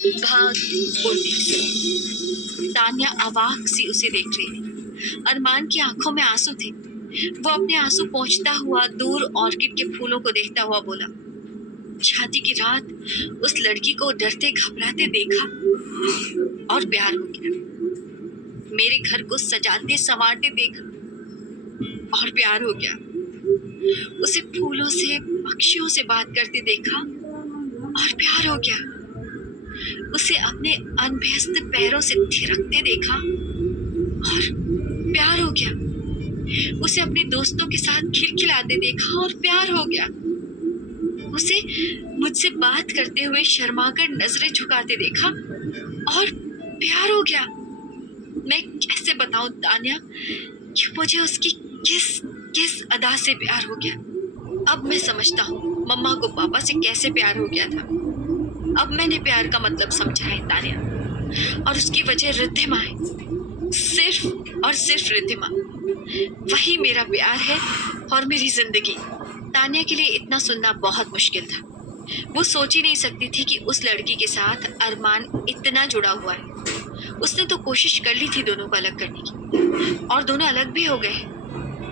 भाग 19। तान्या अवाक सी उसे देख रही थी। अरमान की आंखों में आंसू थे। वो अपने आंसू पोंछता हुआ दूर ऑर्किड के फूलों को देखता हुआ बोला, शादी की रात उस लड़की को डरते घबराते देखा और प्यार हो गया। मेरे घर को सजाते संवारते देखा और प्यार हो गया। उसे फूलों से पक्षियों से बात करते देखा और प्यार हो गया। उसे अपने अनभ्यस्त पैरों से थिरकते देखा और प्यार हो गया। उसे अपने दोस्तों के साथ खिलखिलाते देखा और प्यार हो गया। उसे मुझसे बात करते हुए शर्माकर नजरें झुकाते देखा और प्यार हो गया। मैं कैसे बताऊं तान्या कि मुझे उसकी किस किस अदा से प्यार हो गया। अब मैं समझता हूँ मम्मा को पापा से कैसे प्यार हो गया था। अब मैंने प्यार का मतलब समझा है तान्या, और उसकी वजह रिद्धिमा है। सिर्फ और सिर्फ रिद्धिमा, वही मेरा प्यार है और मेरी जिंदगी। तान्या के लिए इतना सुनना बहुत मुश्किल था। वो सोच ही नहीं सकती थी कि उस लड़की के साथ अरमान इतना जुड़ा हुआ है। उसने तो कोशिश कर ली थी दोनों को अलग करने की, और दोनों अलग भी हो गए।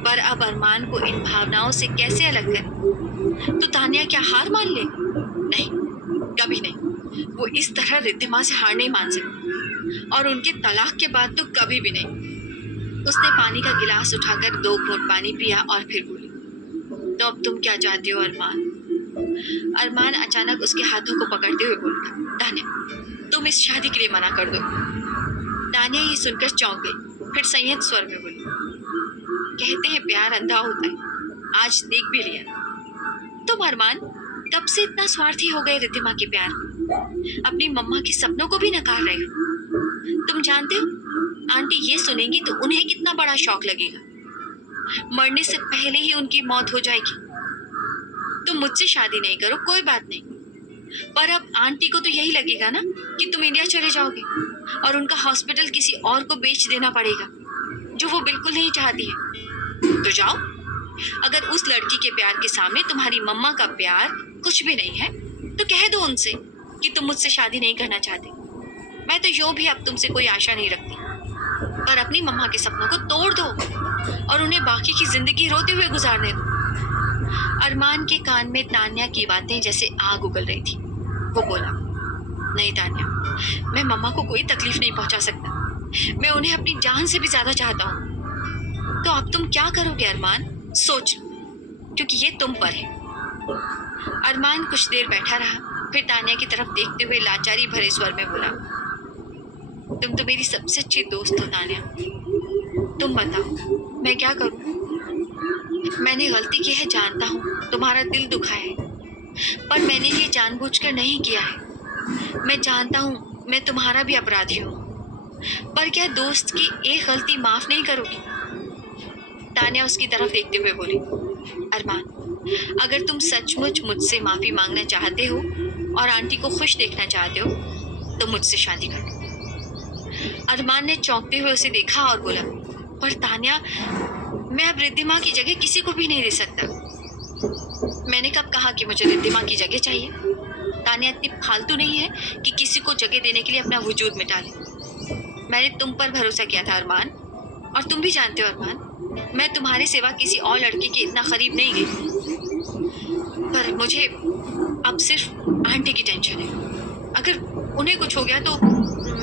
पर अब अरमान को इन भावनाओं से कैसे अलग करे? तो तान्या क्या हार मान ले? नहीं, कभी नहीं। वो इस तरह रिद्धिमा से हार नहीं मान सकती, और उनके तलाक के बाद तो कभी भी नहीं। उसने पानी का गिलास उठाकर 2 घूंट पानी पिया और फिर बोली, तो अब तुम क्या चाहती हो अरमान? अरमान अचानक उसके हाथों को पकड़ते हुए बोला, तान्या तुम इस शादी के लिए मना कर दो। तान्या ये सुनकर चौंक गई, फिर संयत स्वर में बोली, कहते हैं प्यार अंधा होता है, आज देख भी लिया। तुम अरमान कब से इतना स्वार्थी हो गए रिद्धिमा के प्यार में? अपनी मम्मा के सपनों को भी नकार रहे हो। तुम जानते हो आंटी ये सुनेंगी तो उन्हें कितना बड़ा शौक लगेगा। मरने से पहले ही उनकी मौत हो जाएगी। तुम मुझसे शादी नहीं करो, कोई बात नहीं, पर अब आंटी को तो यही लगेगा ना कि तुम इंडिया चले जाओगे और उनका हॉस्पिटल किसी और को बेच देना पड़ेगा, जो वो बिल्कुल नहीं चाहती है। तो जाओ, अगर उस लड़की के प्यार के सामने तुम्हारी मम्मा का प्यार कुछ भी नहीं है तो कह दो उनसे कि तुम मुझसे शादी नहीं करना चाहते। मैं तो यूं भी अब तुमसे कोई आशा नहीं रखती, पर अपनी मम्मा के सपनों को तोड़ दो और उन्हें बाकी की जिंदगी रोते हुए गुजारने दो। अरमान के कान में तान्या की बातें जैसे आग उगल रही थी। वो बोला, नहीं तान्या, मैं मम्मा को कोई तकलीफ नहीं पहुंचा सकता। मैं उन्हें अपनी जान से भी ज्यादा चाहता हूँ। तो अब तुम क्या करोगे अरमान? सोच, क्योंकि ये तुम पर है। अरमान कुछ देर बैठा रहा, फिर तान्या की तरफ देखते हुए लाचारी भरे स्वर में बोला, तुम तो मेरी सबसे अच्छी दोस्त हो तान्या। तुम बताओ मैं क्या करूं? मैंने गलती की है जानता हूं, तुम्हारा दिल दुखाया है, पर मैंने ये जानबूझकर नहीं किया है। मैं जानता हूं मैं तुम्हारा भी अपराधी हूं, पर क्या दोस्त की एक गलती माफ नहीं करोगी? तान्या उसकी तरफ देखते हुए बोली, अरमान अगर तुम सचमुच मुझसे माफी मांगना चाहते हो और आंटी को खुश देखना चाहते हो तो मुझसे शादी कर लो। अरमान ने चौंकते हुए उसे देखा और बोला, पर तान्या मैं अब रिद्धिमा की जगह किसी को भी नहीं दे सकता। मैंने कब कहा कि मुझे रिद्धिमा की जगह चाहिए? तान्या इतनी फालतू नहीं है कि किसी को जगह देने के लिए अपना वजूद मिटा ले। मैंने तुम पर भरोसा किया था अरमान, और तुम भी जानते हो अरमान, मैं तुम्हारे सिवा किसी और लड़के के इतना करीब नहीं गई। पर मुझे अब सिर्फ आंटी की टेंशन है। अगर उन्हें कुछ हो गया तो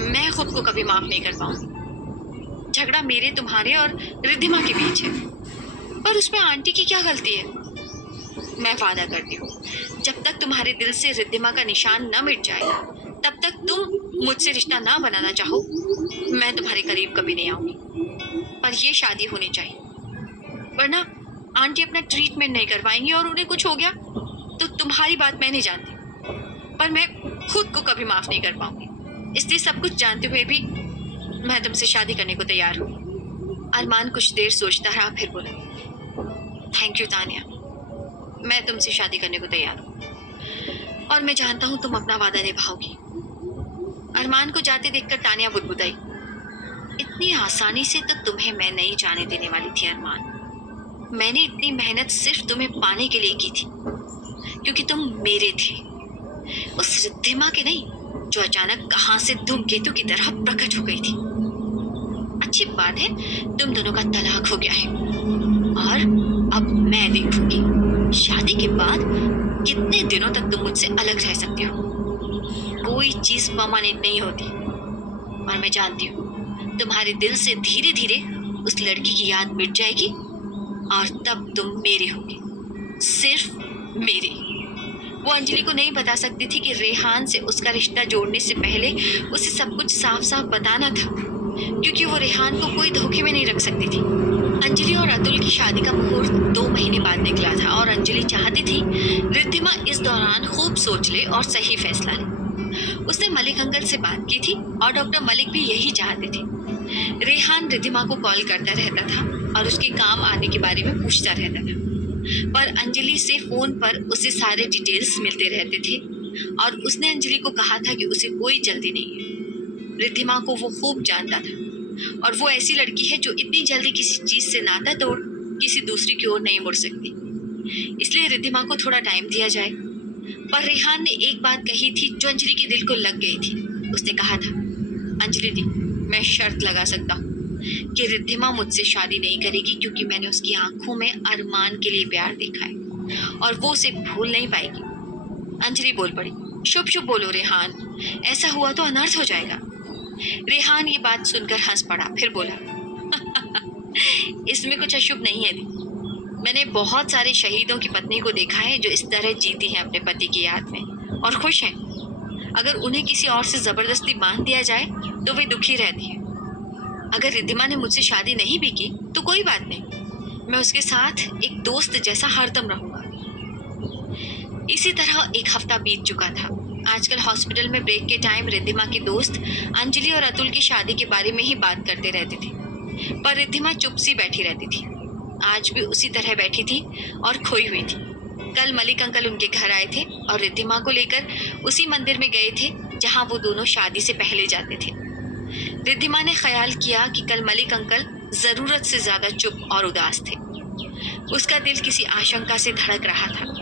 मैं खुद को कभी माफ नहीं कर पाऊंगी। झगड़ा मेरे, तुम्हारे और रिद्धिमा के बीच है, पर उसमें आंटी की क्या गलती है? मैं वादा करती हूँ, जब तक तुम्हारे दिल से रिद्धिमा का निशान न मिट जाए तब तक तुम मुझसे रिश्ता ना बनाना चाहो, मैं तुम्हारे करीब कभी नहीं आऊंगी। पर ये शादी होनी चाहिए, वरना आंटी अपना ट्रीटमेंट नहीं करवाएंगी और उन्हें कुछ हो गया तो तुम्हारी बात मैं नहीं जानती, पर मैं खुद को कभी माफ नहीं कर पाऊंगी। इसलिए सब कुछ जानते हुए भी मैं तुमसे शादी करने को तैयार हूँ। अरमान कुछ देर सोचता रहा, फिर बोला, थैंक यू तान्या, मैं तुमसे शादी करने को तैयार हूँ और मैं जानता हूँ तुम अपना वादा निभाओगी। अरमान को जाते देखकर तान्या बुदबुदाई, इतनी आसानी से तो तुम्हें मैं नहीं जाने देने वाली थी अरमान। मैंने इतनी मेहनत सिर्फ तुम्हें पाने के लिए की थी, क्योंकि तुम मेरे थे, उस रिद्धिमा के नहीं जो अचानक कहां से धूमकेतु की तरह प्रकट हो गई थी। अच्छी बात है, तुम दोनों का तलाक हो गया है और अब मैं देखूंगी शादी के बाद कितने दिनों तक तुम मुझसे अलग रह सकती हो। कोई चीज परमानेंट नहीं होती और मैं जानती हूँ तुम्हारे दिल से धीरे धीरे उस लड़की की याद मिट जाएगी और तब तुम मेरे होगे, सिर्फ मेरे। वो अंजलि को नहीं बता सकती थी कि रेहान से उसका रिश्ता जोड़ने से पहले उसे सब कुछ साफ साफ बताना था, क्योंकि वो रेहान को कोई धोखे में नहीं रख सकती थी। अंजलि और अतुल की शादी का मुहूर्त 2 महीने बाद निकला था और अंजलि चाहती थी रिद्धिमा इस दौरान खूब सोच ले और सही फैसला ले। उसने मलिक अंकल से बात की थी और डॉक्टर मलिक भी यही चाहते थे। रेहान रिद्धिमा को कॉल करता रहता था और उसके काम आने के बारे में पूछता रहता था, पर अंजलि से फोन पर उसे सारे डिटेल्स मिलते रहते थे और उसने अंजलि को कहा था कि उसे कोई जल्दी नहीं है। रिद्धिमा को वो खूब जानता था और वो ऐसी लड़की है जो इतनी जल्दी किसी चीज से नाता तोड़ किसी दूसरी की ओर नहीं मुड़ सकती, इसलिए रिद्धिमा को थोड़ा टाइम दिया जाए। पर रेहान ने एक बात कही थी जो अंजलि के दिल को लग गई थी। उसने कहा था, अंजलि दी, मैं शर्त लगा सकता हूँ कि रिद्धिमा मुझसे शादी नहीं करेगी, क्योंकि मैंने उसकी आंखों में अरमान के लिए प्यार देखा है और वो उसे भूल नहीं पाएगी। अंजलि बोल पड़ी, शुभ शुभ बोलो रेहान, ऐसा हुआ तो अनर्थ हो जाएगा। रेहान ये बात सुनकर हंस पड़ा, फिर बोला इसमें कुछ अशुभ नहीं है दी। मैंने बहुत सारे शहीदों की पत्नी को देखा है जो इस तरह जीती हैं अपने पति की याद में और खुश हैं। अगर उन्हें किसी और से जबरदस्ती बांध दिया जाए तो वे दुखी रहती है। अगर रिद्धिमा ने मुझसे शादी नहीं भी की तो कोई बात नहीं, मैं उसके साथ एक दोस्त जैसा हरदम रहूंगा। इसी तरह एक हफ्ता बीत चुका था। आजकल हॉस्पिटल में ब्रेक के टाइम रिद्धिमा के दोस्त अंजलि और अतुल की शादी के बारे में ही बात करते रहते थे, पर रिद्धिमा चुप सी बैठी रहती थी। आज भी उसी तरह बैठी थी और खोई हुई थी। कल मलिक अंकल उनके घर आए थे और रिद्धिमा को लेकर उसी मंदिर में गए थे जहां वो दोनों शादी से पहले जाते थे। रिद्धिमा ने ख्याल किया कि कल मलिक अंकल जरूरत से ज्यादा चुप और उदास थे। उसका दिल किसी आशंका से धड़क रहा था।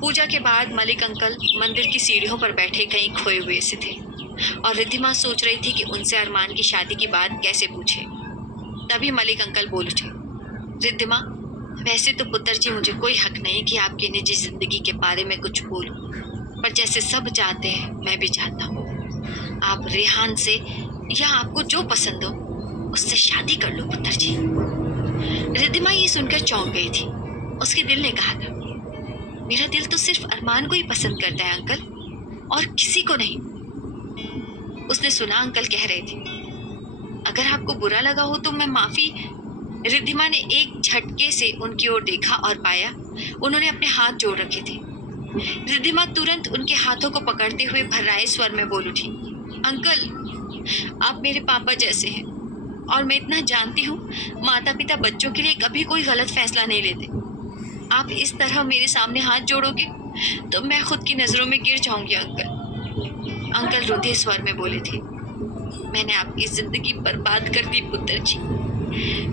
पूजा के बाद मलिक अंकल मंदिर की सीढ़ियों पर बैठे कहीं खोए हुए से थे और रिद्धिमा सोच रही थी कि उनसे अरमान की शादी की बात कैसे पूछे। तभी मलिक अंकल बोल उठे, रिद्धिमा, वैसे तो पुत्र जी मुझे कोई हक नहीं कि आपकी निजी जिंदगी के बारे में कुछ बोलूं, पर जैसे सब चाहते हैं मैं भी चाहता हूँ। आप रेहान से या आपको जो पसंद हो उससे शादी कर लो पुत्र जी। रिद्धिमा ये सुनकर चौंक गई थी। उसके दिल ने कहा था, मेरा दिल तो सिर्फ अरमान को ही पसंद करता है अंकल, और किसी को नहीं। उसने सुना अंकल कह रहे थे, अगर आपको बुरा लगा हो तो मैं माफी। रिद्धिमा ने एक झटके से उनकी ओर देखा और पाया उन्होंने अपने हाथ जोड़ रखे थे। रिद्धिमा तुरंत उनके हाथों को पकड़ते हुए भर्राए स्वर में बोल उठी, अंकल, आप मेरे पापा जैसे हैं और मैं इतना जानती हूँ माता पिता बच्चों के लिए कभी कोई गलत फैसला नहीं लेते। आप इस तरह मेरे सामने हाथ जोड़ोगे तो मैं खुद की नजरों में गिर जाऊंगी अंकल। अंकल रुधे स्वर में बोले थे, मैंने आपकी जिंदगी बर्बाद कर दी पुत्र जी,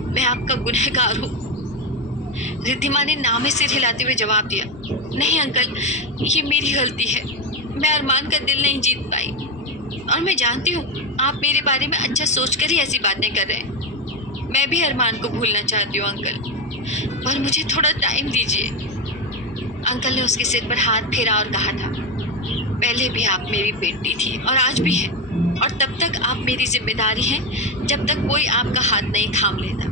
मैं आपका गुनहगार हूँ। रिद्धिमा ने ना में सिर हिलाते हुए जवाब दिया, नहीं अंकल, ये मेरी गलती है, मैं अरमान का दिल नहीं जीत पाई और मैं जानती हूँ आप मेरे बारे में अच्छा सोचकर ही ऐसी बातें कर रहे हैं। मैं भी अरमान को भूलना चाहती हूँ अंकल, पर मुझे थोड़ा टाइम दीजिए। अंकल ने उसके सिर पर हाथ फेरा और कहा था, पहले भी आप मेरी बेटी थी और आज भी हैं, और तब तक आप मेरी जिम्मेदारी हैं जब तक कोई आपका हाथ नहीं थाम लेता।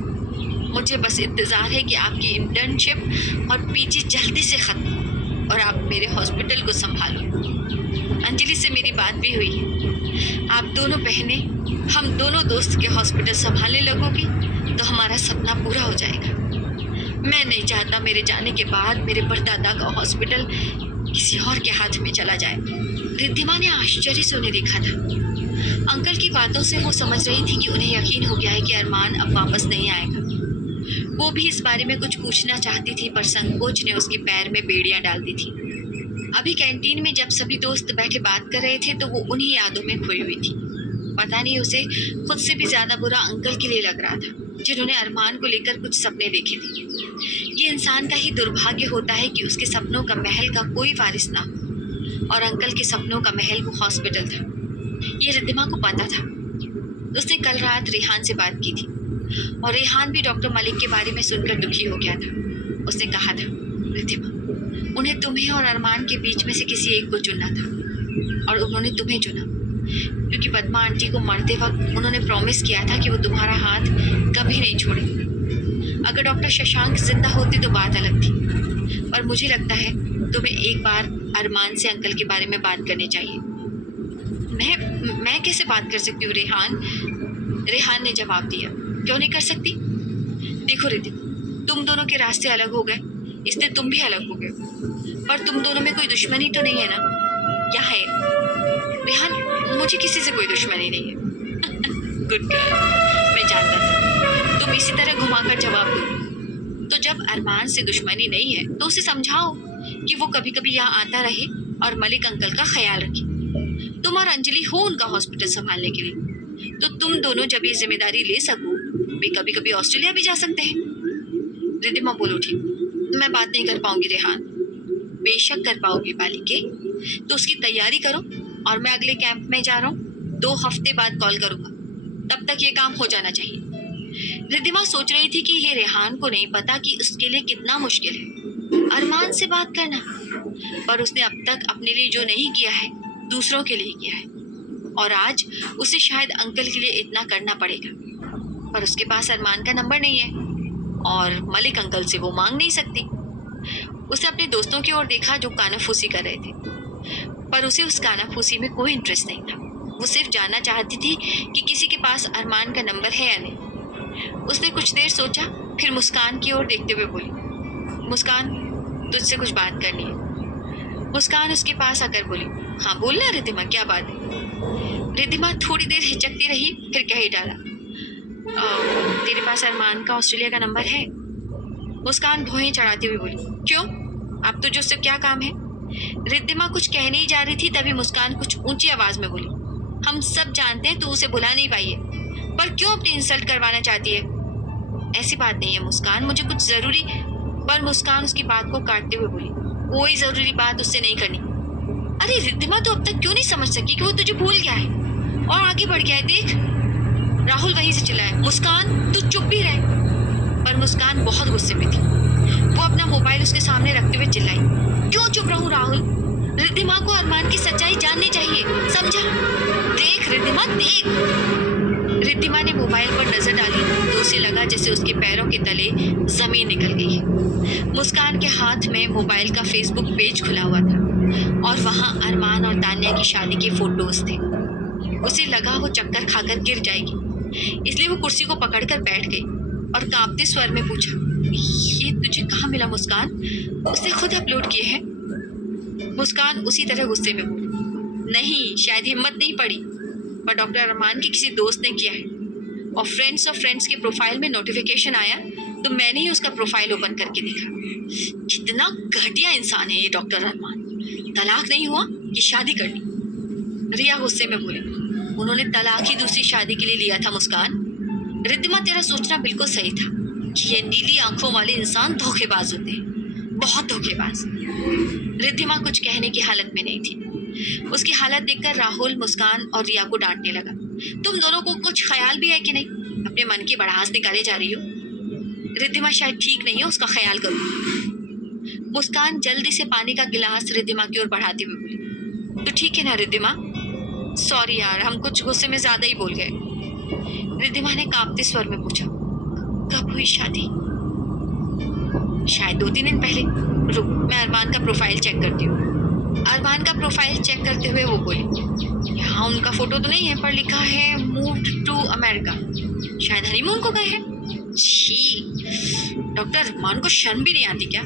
मुझे बस इंतज़ार है कि आपकी इंटर्नशिप और पीजी जल्दी से ख़त्म और आप मेरे हॉस्पिटल को संभालो। अंजलि से मेरी बात भी हुई है, आप दोनों बहनें हम दोनों दोस्त के हॉस्पिटल संभालने लगोगी तो हमारा सपना पूरा हो जाएगा। मैं नहीं चाहता मेरे जाने के बाद मेरे परदादा का हॉस्पिटल किसी और के हाथ में चला जाए। रिद्धिमा ने आश्चर्य से उन्हें देखा था। अंकल की बातों से वो समझ रही थी कि उन्हें यकीन हो गया है कि अरमान अब वापस नहीं आएगा। वो भी इस बारे में कुछ पूछना चाहती थी, पर संकोच ने उसके पैर में बेड़ियां डाल दी थी। अभी कैंटीन में जब सभी दोस्त बैठे बात कर रहे थे तो वो उन्हीं यादों में खोई हुई थी। पता नहीं उसे खुद से भी ज्यादा बुरा अंकल के लिए लग रहा था, जिन्होंने अरमान को लेकर कुछ सपने देखे थे। ये इंसान का ही दुर्भाग्य होता है कि उसके सपनों का महल का कोई वारिस ना हो, और अंकल के सपनों का महल वो हॉस्पिटल था। ये रिद्धिमा को पता था। उसने कल रात रेहान से बात की थी और रेहान भी डॉक्टर मलिक के बारे में सुनकर दुखी हो गया था। उसने कहा था, रिद्धिमा, उन्हें तुम्हें और अरमान के बीच में से किसी एक को चुनना था और उन्होंने तुम्हें चुना, क्योंकि पद्मा आंटी को मरते वक्त उन्होंने प्रॉमिस किया था कि वो तुम्हारा हाथ कभी नहीं छोड़ेंगे। अगर डॉक्टर शशांक जिंदा होते तो बात अलग थी, पर मुझे लगता है तुम्हें एक बार अरमान से अंकल के बारे में बात करनी चाहिए। मैं कैसे बात कर सकती हूँ रेहान ने जवाब दिया। क्यों नहीं कर सकती? देखो रिद्धिमा, तुम दोनों के रास्ते अलग हो गए, इसलिए तुम भी अलग हो गए, पर तुम दोनों में कोई दुश्मनी तो नहीं है ना? क्या है रेहान? मुझे किसी से कोई दुश्मनी नहीं है। गुड गर्ल, मैं जानता था तुम इसी तरह घुमाकर जवाब दो। तो जब अरमान से दुश्मनी नहीं है तो उसे समझाओ कि वो कभी कभी यहाँ आता रहे और मलिक अंकल का ख्याल रखे। तुम और अंजलि हो उनका हॉस्पिटल संभालने के लिए, तो तुम दोनों जब ये जिम्मेदारी ले सको वे कभी कभी ऑस्ट्रेलिया भी जा सकते हैं। रिद्धिमा बोल उठी, मैं बात नहीं कर पाऊंगी रेहान। बेशक कर पाओगी बालिके, तो उसकी तैयारी करो और मैं अगले कैंप में जा रहा हूँ, 2 हफ्ते बाद कॉल करूंगा, तब तक ये काम हो जाना चाहिए। रिद्धिमा सोच रही थी कि ये रेहान को नहीं पता कि उसके लिए कितना मुश्किल है अरमान से बात करना, पर उसने अब तक अपने लिए जो नहीं किया है दूसरों के लिए किया है, और आज उसे शायद अंकल के लिए इतना करना पड़ेगा। पर उसके पास अरमान का नंबर नहीं है और मलिक अंकल से वो मांग नहीं सकती। उसने अपने दोस्तों की ओर देखा जो कानाफूसी कर रहे थे, पर उसे उस कानाफूसी में कोई इंटरेस्ट नहीं था। वो सिर्फ जानना चाहती थी कि किसी के पास अरमान का नंबर है या नहीं। उसने कुछ देर सोचा, फिर मुस्कान की ओर देखते हुए बोली, मुस्कान, तुझसे कुछ बात करनी है। मुस्कान उसके पास आकर बोली, हाँ बोलना रिद्धिमा, क्या बात है? रिद्धिमा थोड़ी देर हिचकती रही, फिर कह ही डाला, तेरे पास अरमान का ऑस्ट्रेलिया का नंबर है? मुस्कान भौहें चढ़ाती हुई बोली, क्यों, अब तुझे उससे क्या काम है? रिद्धिमा कुछ कहने ही जा रही थी, तभी मुस्कान कुछ ऊंची आवाज में बोली, हम सब जानते हैं तू उसे बुला नहीं पाई है, पर क्यों अपनी इंसल्ट करवाना चाहती है? ऐसी बात नहीं है मुस्कान, मुझे कुछ जरूरी। पर मुस्कान उसकी बात को काटते हुए बोली, कोई जरूरी बात उससे नहीं करनी। अरे रिद्धिमा, तो अब तक क्यों नहीं समझ सकी कि वो तुझे भूल गया है और आगे बढ़ गया है? देख, राहुल वहीं से चिल्लाया, मुस्कान तू चुप भी रह। पर मुस्कान बहुत गुस्से में थी। वो अपना मोबाइल उसके सामने रखते हुए चिल्लाई, क्यों चुप रहूं राहुल? रिद्धिमा को अरमान की सच्चाई जाननी चाहिए, समझा? देख रिद्धिमा, देख। रिद्धिमा ने मोबाइल पर नजर डाली तो उसे लगा जैसे उसके पैरों के तले जमीन निकल गई है। मुस्कान के हाथ में मोबाइल का फेसबुक पेज खुला हुआ था और वहां अरमान और तान्या की शादी के फोटोज थे। उसे लगा वो चक्कर खाकर गिर जाएगी, इसलिए वो कुर्सी को पकड़कर बैठ गई और कांपते स्वर में पूछा, ये तुझे कहाँ मिला मुस्कान? उसने खुद अपलोड किए हैं। मुस्कान उसी तरह गुस्से में बोली, नहीं, शायद हिम्मत नहीं पड़ी, पर डॉक्टर अरमान के किसी दोस्त ने किया है और फ्रेंड्स के प्रोफाइल में नोटिफिकेशन आया तो मैंने ही उसका प्रोफाइल ओपन करके देखा। कितना घटिया इंसान है ये डॉक्टर अरमान, तलाक नहीं हुआ कि शादी करनी? रिया गुस्से में बोली, उन्होंने तलाक ही दूसरी शादी के लिए लिया था मुस्कान। रिद्धिमा, तेरा सोचना बिल्कुल सही था कि ये नीली आंखों वाले इंसान धोखेबाज होते हैं, बहुत धोखेबाज। रिद्धिमा कुछ कहने की हालत में नहीं थी। उसकी हालत देखकर राहुल मुस्कान और रिया को डांटने लगा, तुम दोनों को कुछ ख्याल भी है कि नहीं? अपने मन की भड़ास निकाले जा रही हो। रिद्धिमा शायद ठीक नहीं है, उसका ख्याल करो। मुस्कान जल्दी से पानी का गिलास रिद्धिमा की ओर बढ़ाते हुए बोली, तो ठीक है ना रिद्धिमा? सॉरी यार, हम कुछ गुस्से में ज्यादा ही बोल गए। रिद्धिमा ने कांपते स्वर में पूछा, कब हुई शादी? शायद 2-3 दिन पहले। रुक, मैं अरमान का प्रोफाइल चेक करती हूँ। अरमान का प्रोफाइल चेक करते हुए वो बोली, यहाँ उनका फोटो तो नहीं है, पर लिखा है मूव्ड टू अमेरिका, शायद हनीमून को गए हैं। छी, डॉक्टर अरमान को शर्म भी नहीं आती क्या?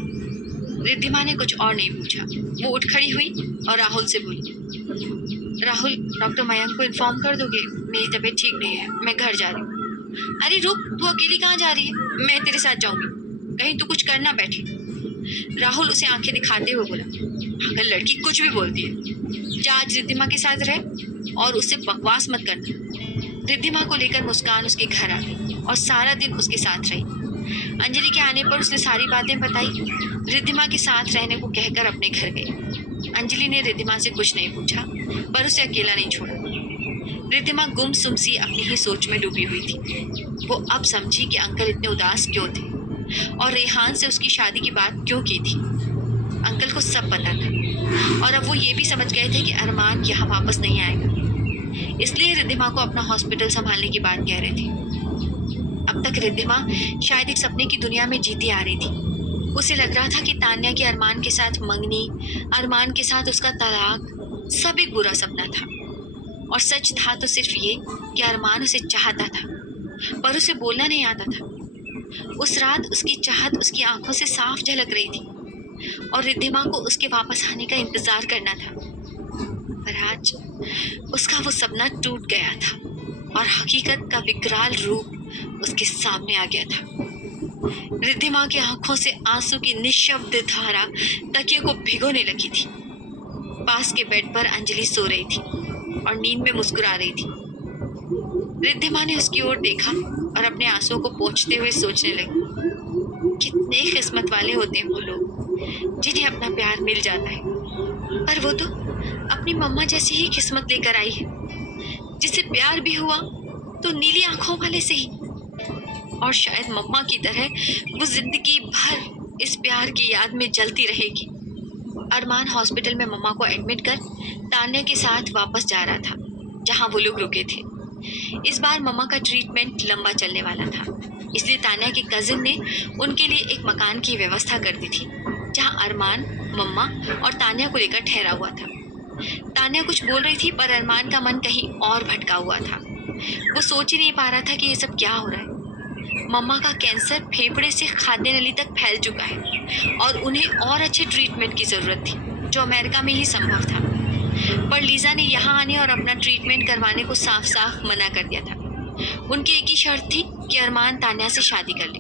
रिद्धिमा ने कुछ और नहीं पूछा। वो उठ खड़ी हुई और राहुल से बोली, राहुल, डॉक्टर मयंक को इन्फॉर्म कर दोगे? मेरी तबीयत ठीक नहीं है, मैं घर जा रही हूँ। अरे रुक, तू अकेली कहाँ जा रही है? मैं तेरे साथ जाऊंगी, कहीं तू कुछ करना बैठे। राहुल उसे आंखें दिखाते हुए बोला, अगर लड़की कुछ भी बोलती है, जा आज रिद्धिमा के साथ रह और उससे बकवास मत करना। रिद्धिमा को लेकर मुस्कान उसके घर आ गई और सारा दिन उसके साथ रही। अंजलि के आने पर उसने सारी बातें बताई, रिद्धिमा के साथ रहने को कहकर अपने घर गई। अंजलि ने रिद्धिमा से कुछ नहीं पूछा, पर उसे अकेला नहीं छोड़ा। रिद्धिमा गुमसुम सी अपनी ही सोच में डूबी हुई थी। वो अब समझी कि अंकल इतने उदास क्यों थे और रेहान से उसकी शादी की बात क्यों की थी। अंकल को सब पता था और अब वो ये भी समझ गए थे कि अरमान यहाँ वापस नहीं आएगा। इसलिए रिद्धिमा को अपना हॉस्पिटल संभालने की बात कह रहे थे। अब तक रिद्धिमा शायद एक सपने की दुनिया में जीती आ रही थी। उसे लग रहा था कि तान्या के अरमान के साथ मंगनी, अरमान के साथ उसका तलाक, सब एक बुरा सपना था। और सच था तो सिर्फ ये कि अरमान उसे चाहता था, पर उसे बोलना नहीं आता था। उस रात उसकी चाहत उसकी आंखों से साफ झलक रही थी और रिद्धिमा को उसके वापस आने का इंतजार करना था। पर आज उसका वो सपना टूट गया था और हकीकत का विकराल रूप उसके सामने आ गया था। रिद्धिमा की आंखों से आंसू की निःशब्द धारा तकिए को भिगोने लगी थी। पास के बेड पर अंजलि सो रही थी और नींद में मुस्कुरा रही थी। रिद्धिमा ने उसकी ओर देखा और अपने आंसुओं को पोंछते हुए सोचने लगी, कितने किस्मत वाले होते हैं वो लोग जिन्हें अपना प्यार मिल जाता है। पर वो तो अपनी मम्मा जैसी ही किस्मत लेकर आई है, जिसे प्यार भी हुआ तो नीली आंखों वाले से ही। और शायद मम्मा की तरह वो जिंदगी भर इस प्यार की याद में जलती रहेगी। अरमान हॉस्पिटल में मम्मा को एडमिट कर तान्या के साथ वापस जा रहा था जहां वो लोग रुके थे। इस बार मम्मा का ट्रीटमेंट लंबा चलने वाला था, इसलिए तान्या के कजिन ने उनके लिए एक मकान की व्यवस्था कर दी थी जहां अरमान, मम्मा और तान्या को लेकर ठहरा हुआ था। तान्या कुछ बोल रही थी पर अरमान का मन कहीं और भटका हुआ था। वो सोच ही नहीं पा रहा था कि ये सब क्या हो रहा है। मम्मा का कैंसर फेफड़े से खाद्य नली तक फैल चुका है और उन्हें और अच्छे ट्रीटमेंट की जरूरत थी जो अमेरिका में ही संभव था। पर लीजा ने यहाँ आने और अपना ट्रीटमेंट करवाने को साफ साफ मना कर दिया था। उनकी एक ही शर्त थी कि अरमान तान्या से शादी कर ले,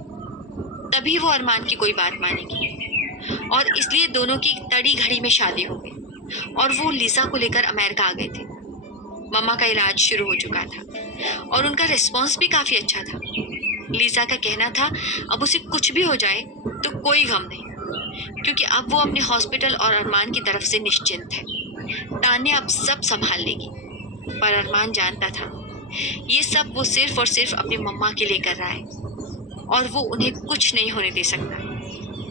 तभी वो अरमान की कोई बात मानेगी। और इसलिए दोनों की तड़ी घड़ी में शादी हो गई और वो लीजा को लेकर अमेरिका आ गए थे। मम्मा का इलाज शुरू हो चुका था और उनका रिस्पॉन्स भी काफी अच्छा था। लीजा का कहना था अब उसे कुछ भी हो जाए तो कोई गम नहीं, क्योंकि अब वो अपने हॉस्पिटल और अरमान की तरफ से निश्चिंत है। तान्या अब सब संभाल लेगी। पर अरमान जानता था ये सब वो सिर्फ और सिर्फ अपनी मम्मा के लिए कर रहा है और वो उन्हें कुछ नहीं होने दे सकता।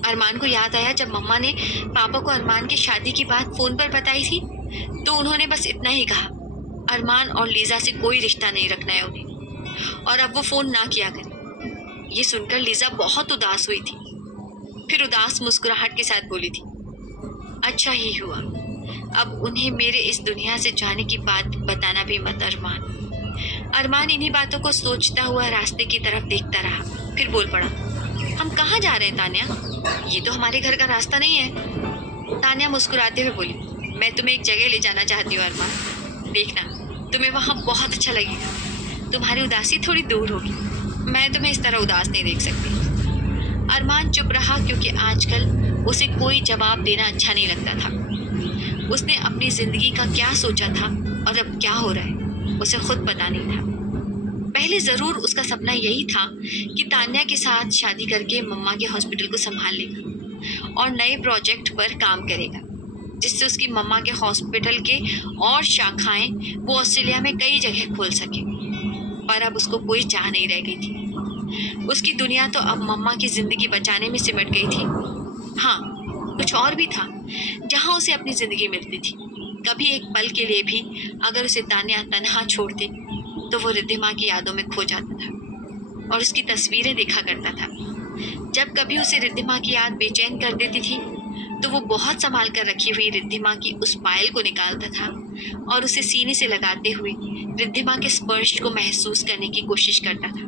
अरमान को याद आया जब मम्मा ने पापा को अरमान की शादी की बात फोन पर बताई थी तो उन्होंने बस इतना ही कहा, अरमान और लीजा से कोई रिश्ता नहीं रखना है उन्हें और अब वो फोन ना किया करे। ये सुनकर लीजा बहुत उदास हुई थी। फिर उदास मुस्कुराहट के साथ बोली थी, अच्छा ही हुआ, अब उन्हें मेरे इस दुनिया से जाने की बात बताना भी मत अरमान। अरमान इन्हीं बातों को सोचता हुआ रास्ते की तरफ देखता रहा। फिर बोल पड़ा, हम कहाँ जा रहे हैं तान्या? ये तो हमारे घर का रास्ता नहीं है। तान्या मुस्कुराते हुए बोली, मैं तुम्हें एक जगह ले जाना चाहती हूँ अरमान, देखना तुम्हें वहाँ बहुत अच्छा लगेगा। तुम्हारी उदासी थोड़ी दूर होगी। मैं तुम्हें इस तरह उदास नहीं देख सकती। अरमान चुप रहा क्योंकि आजकल उसे कोई जवाब देना अच्छा नहीं लगता था। उसने अपनी जिंदगी का क्या सोचा था और अब क्या हो रहा है उसे खुद पता नहीं था। पहले जरूर उसका सपना यही था कि तान्या के साथ शादी करके मम्मा के हॉस्पिटल को संभाल लेगा और नए प्रोजेक्ट पर काम करेगा जिससे उसकी मम्मा के हॉस्पिटल के और शाखाएं वो ऑस्ट्रेलिया में कई जगह खोल सके। पर अब उसको कोई चाह नहीं रह गई थी। उसकी दुनिया तो अब मम्मा की जिंदगी बचाने में सिमट गई थी। हाँ, कुछ और भी था जहाँ उसे अपनी जिंदगी मिलती थी। कभी एक पल के लिए भी अगर उसे तान्या तन्हा छोड़ दे तो वो रिद्धिमा की यादों में खो जाता था और उसकी तस्वीरें देखा करता था। जब कभी उसे रिद्धिमा की याद बेचैन कर देती थी तो वो बहुत संभाल कर रखी हुई रिद्धिमा की उस पायल को निकालता था और उसे सीने से लगाते हुए रिद्धिमा के स्पर्श को महसूस करने की कोशिश करता था।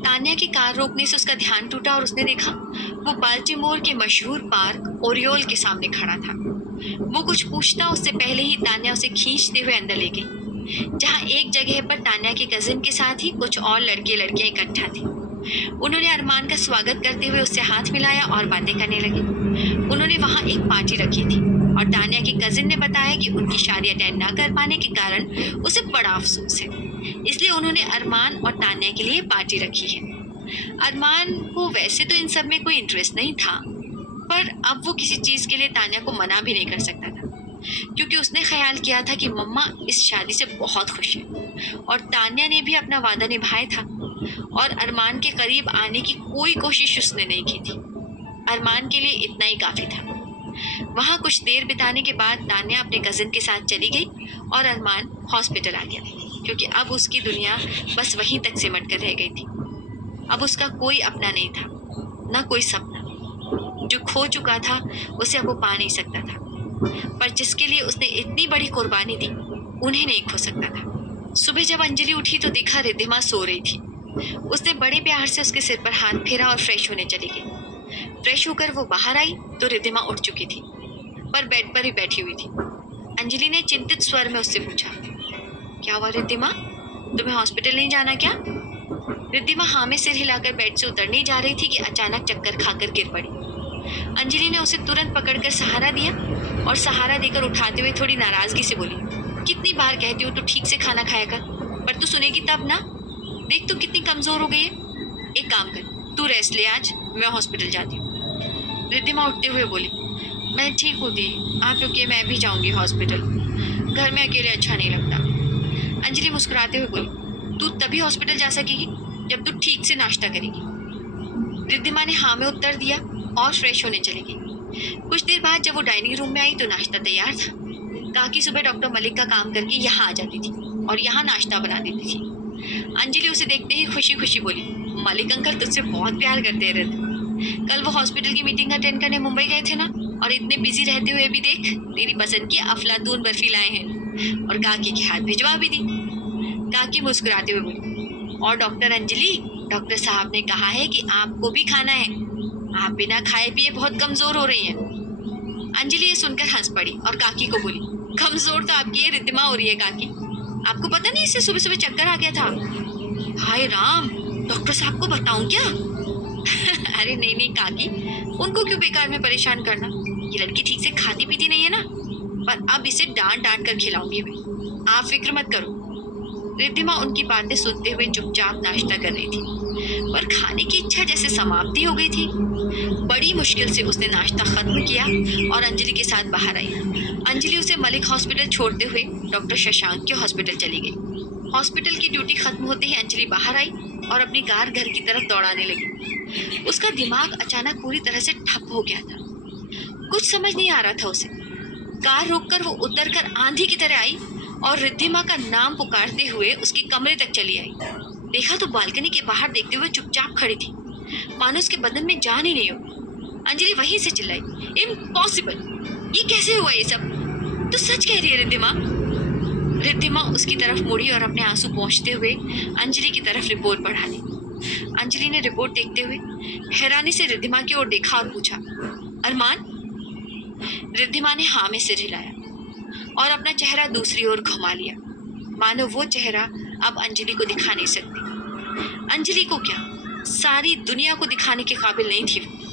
तान्या की कार रोकने से उसका ध्यान टूटा और उसने देखा वो बाल्टीमोर के मशहूर पार्क ओरियोल के सामने खड़ा था। वो कुछ पूछता उससे पहले ही तान्या उसे खींचते हुए अंदर ले गई, जहाँ एक जगह पर तान्या के कजिन के साथ ही कुछ और लड़के लड़कियां इकट्ठा थी। उन्होंने अरमान का स्वागत करते हुए उससे हाथ मिलाया और बातें करने लगे। उन्होंने वहाँ एक पार्टी रखी थी और तान्या की कजिन ने बताया कि उनकी शादी अटेंड ना कर पाने के कारण उसे बड़ा अफसोस है, इसलिए उन्होंने अरमान और तान्या के लिए पार्टी रखी है। अरमान को वैसे तो इन सब में कोई इंटरेस्ट नहीं था, पर अब वो किसी चीज के लिए तान्या को मना भी नहीं कर सकता था। क्योंकि उसने ख्याल किया था कि मम्मा इस शादी से बहुत खुश है और तान्या ने भी अपना वादा निभाया था और अरमान के करीब आने की कोई कोशिश उसने नहीं की थी। अरमान के लिए इतना ही काफी था। वहां कुछ देर बिताने के बाद तान्या अपने कजिन के साथ चली गई और अरमान हॉस्पिटल आ गया, क्योंकि अब उसकी दुनिया बस वहीं तक सिमट कर रह गई थी। अब उसका कोई अपना नहीं था, ना कोई सपना। जो खो चुका था उसे अब वो पा नहीं सकता था, पर जिसके लिए उसने इतनी बड़ी कुर्बानी दी उन्हें नहीं खो सकता था। सुबह जब अंजलि उठी तो देखा रिद्धिमा सो रही थी। उसने बड़े प्यार से उसके सिर पर हाथ फेरा और फ्रेश होने चली गई। फ्रेश होकर वो बाहर आई तो रिद्धिमा उठ चुकी थी, पर बेड पर ही बैठी हुई थी। अंजलि ने चिंतित स्वर में उससे पूछा, क्या हुआ रिद्धिमा, तुम्हें हॉस्पिटल नहीं जाना क्या? रिद्धिमा हाँ में सिर हिलाकर बेड से उतरने जा रही थी कि अचानक चक्कर खाकर गिर पड़ी। अंजलि ने उसे तुरंत पकड़कर सहारा दिया और सहारा देकर उठाते हुए थोड़ी नाराजगी से बोली, कितनी बार कहती हूँ तू ठीक से खाना खाया कर, पर तू सुनेगी तब ना। देख तू कितनी कमजोर हो गई है। एक काम कर, तू रेस्ट ले, आज मैं हॉस्पिटल जाती हूँ। रिद्धिमा उठते हुए बोली, मैं ठीक हूँ दी, आप रुकिए, मैं भी जाऊंगी हॉस्पिटल, घर में अकेले अच्छा नहीं लगता। अंजलि मुस्कुराते हुए बोली, तू तभी हॉस्पिटल जा सकेगी जब तू ठीक से नाश्ता करेगी। रिद्धिमा ने हाँ में उत्तर दिया और फ्रेश होने चली गई। कुछ देर बाद जब वो डाइनिंग रूम में आई तो नाश्ता तैयार था। काकी सुबह डॉक्टर मलिक का काम करके यहाँ आ जाती थी और यहाँ नाश्ता बना देती थी। अंजलि उसे देखते ही खुशी खुशी बोली, मलिक अंकल तुझसे बहुत प्यार करते हैं रिद्ध। कल वो हॉस्पिटल की मीटिंग अटेंड करने मुंबई गए थे ना, और इतने बिजी रहते हुए भी देख तेरी पसंद की अफलातून बर्फी लाए हैं और काकी के हाथ भिजवा भी दी। काकी मुस्कुराते हुए बोली, और डॉक्टर अंजलि, डॉक्टर साहब ने कहा है कि आपको भी खाना है, आप बिना खाए पिए बहुत कमजोर हो रही हैं। अंजलि ये सुनकर हंस पड़ी और काकी को बोली, कमजोर तो आपकी ये रिद्धिमा हो रही है काकी, आपको पता नहीं इसे सुबह सुबह चक्कर आ गया था। हाय राम, डॉक्टर साहब को बताऊं क्या? अरे नहीं नहीं काकी, उनको क्यों बेकार में परेशान करना, ये लड़की ठीक से खाती पीती नहीं है ना, पर अब इसे डांट डांट कर खिलाऊंगी मैं, आप फिक्र मत करो। रिद्धिमा उनकी बातें सुनते हुए चुपचाप नाश्ता कर रही थी, पर खाने की इच्छा जैसे समाप्ति हो गई थी। बड़ी मुश्किल से उसने नाश्ता खत्म किया और अंजलि के साथ बाहर आई। अंजलि उसे मलिक हॉस्पिटल छोड़ते हुए डॉक्टर शशांक के हॉस्पिटल चली गई। हॉस्पिटल की ड्यूटी खत्म होते ही अंजलि बाहर आई और अपनी कार घर की तरफ दौड़ाने लगी। उसका दिमाग अचानक पूरी तरह से ठप हो गया था। कुछ समझ नहीं आ रहा था उसे। कार रोककर वो उतरकर आंधी की तरह आई और रिद्धिमा का नाम पुकारते हुए उसके कमरे तक चली आई। देखा तो बालकनी के बाहर देखते हुए चुपचाप खड़ी थी, मानो उसके बदन में जान ही नहीं हो। अंजलि वहीं से चिल्लाई, इम्पॉसिबल, ये कैसे हुआ ये सब? तो सच कह रही है रिद्धिमा। रिद्धिमा उसकी तरफ मुड़ी और अपने आंसू पोंछते हुए अंजलि की तरफ रिपोर्ट बढ़ा दी। अंजलि ने रिपोर्ट देखते हुए हैरानी से रिद्धिमा की ओर देखा और पूछा, अरमान? रिद्धिमा ने हाँ में सिर हिलाया और अपना चेहरा दूसरी ओर घुमा लिया, मानो वो चेहरा अब अंजलि को दिखा नहीं सकती। अंजलि को क्या, सारी दुनिया को दिखाने के काबिल नहीं थी वो।